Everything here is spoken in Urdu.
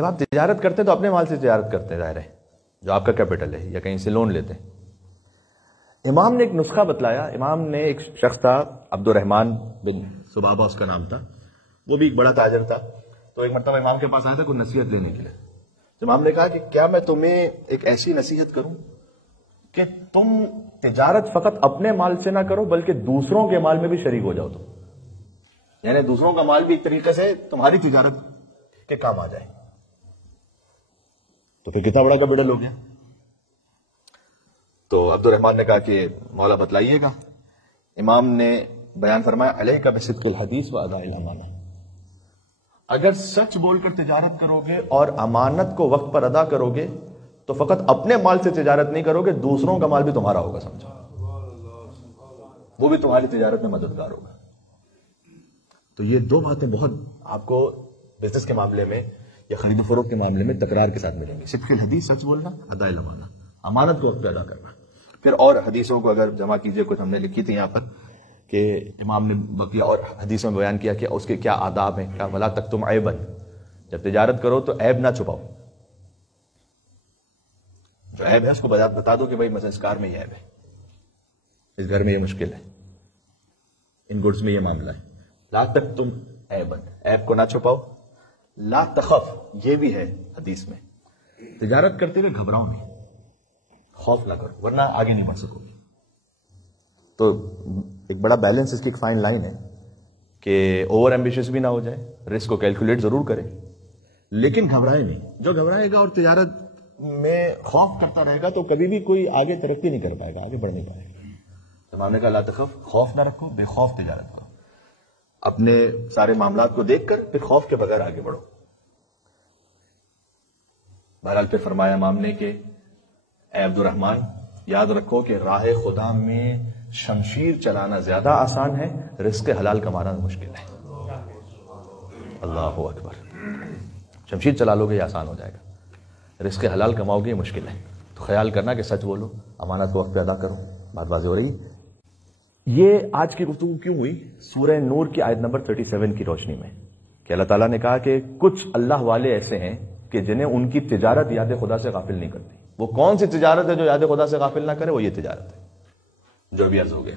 جب آپ تجارت کرتے ہیں تو اپنے مال سے تجارت کرتے ہیں، ظاہر ہے جو آپ کا کیپٹل ہے، یا کہیں سے لون لیتے ہیں۔ امام نے ایک نسخہ بتلایا۔ امام نے ایک شخص تھا عبد الرحمن بن سبابہ اس کا نام تھا، وہ بھی ایک بڑا تاجر تھا۔ تو ایک مرتبہ امام کے پاس آیا تھا کوئی نصیحت لینے کے لیے۔ امام نے کہا کہ کیا میں تمہیں ایک ایسی نصیحت کروں کہ تم تجارت فقط اپنے مال سے نہ کرو بلکہ دوسروں کے مال میں بھی شریک ہو جاؤ، تم یعنی دوسروں کا مال بھی ایک طریقے سے تمہاری تجارت کے کام آ جائے۔ تو پھر کتنا بڑا کیپٹل ہو گیا۔ تو عبد الرحمن نے کہا کہ مولا بتلائیے گا۔ امام نے بیان فرمایا علیک بصدق الحدیث و اداء الامانہ، اگر سچ بول کر تجارت کرو گے اور امانت کو وقت پر ادا کرو گے تو فقط اپنے مال سے تجارت نہیں کرو گے، دوسروں کا مال بھی تمہارا ہوگا، سمجھو وہ بھی تمہاری تجارت میں مددگار ہوگا۔ تو یہ دو باتیں بہت آپ کو بزنس کے معاملے میں یا خرید و فروخت کے معاملے میں تکرار کے ساتھ ملیں گی۔ صدق الحدیث، سچ بولنا، اداء الامانہ، امانت کو وقت پہ ادا کرنا۔ پھر اور حدیثوں کو اگر جمع کیجئے، کچھ ہم نے لکھی تھی یہاں پر کہ امام نے بقیہ اور حدیثوں میں بیان کیا کہ اس کے کیا آداب ہیں، کیا ولا تکتم عیبا، جب تجارت کرو تو عیب نہ چھپاؤ، جو عیب ہے اس کو بتا دو کہ بھائی مثلا اس کار میں یہ عیب ہے، اس گھر میں یہ مشکل ہے، ان گڈس میں یہ معاملہ ہے۔ لا تکتم عیبا، عیب کو نہ چھپاؤ۔ لا تخف، یہ بھی ہے حدیث میں، تجارت کرتے ہوئے گھبراؤ نہیں، خوف نہ کرو ورنہ آگے نہیں بڑھ سکو گے۔ تو ایک بڑا بیلنس، اس کی ایک فائن لائن ہے کہ اوور ایمبیشس بھی نہ ہو جائے، رسک کو کیلکولیٹ ضرور کرے لیکن گھبرائے نہیں۔ جو گھبرائے گا اور تجارت میں خوف کرتا رہے گا تو کبھی بھی کوئی آگے ترقی نہیں کر پائے گا، آگے بڑھ نہیں پائے گا۔ امام نے کہا لا تخف، خوف نہ رکھو، بے خوف تجارت کرو، اپنے سارے معاملات کو دیکھ کر پھر خوف کے بغیر آگے بڑھو۔ بہرحال پہ فرمایا امام نے کہ اے عبد الرحمن، یاد رکھو کہ راہ خدا میں شمشیر چلانا زیادہ آسان ہے، رزق حلال کمانا مشکل ہے۔ اللہ اکبر، شمشیر چلا لو گے یہ آسان ہو جائے گا، رزق حلال کماؤ گے یہ مشکل ہے۔ تو خیال کرنا کہ سچ بولو، امانت کو وقت پہ ادا کرو۔ بات واضح ہو رہی؟ یہ آج کی گفتگو کیوں ہوئی؟ سورہ نور کی آیت نمبر 37 کی روشنی میں کہ اللہ تعالیٰ نے کہا کہ کچھ اللہ والے ایسے ہیں کہ جنہیں ان کی تجارت یاد خدا سے غافل نہیں کرتی۔ وہ کون سی تجارت ہے جو یاد خدا سے غافل نہ کرے؟ وہ یہ تجارت ہے جو ابھی عرض ہو گیا۔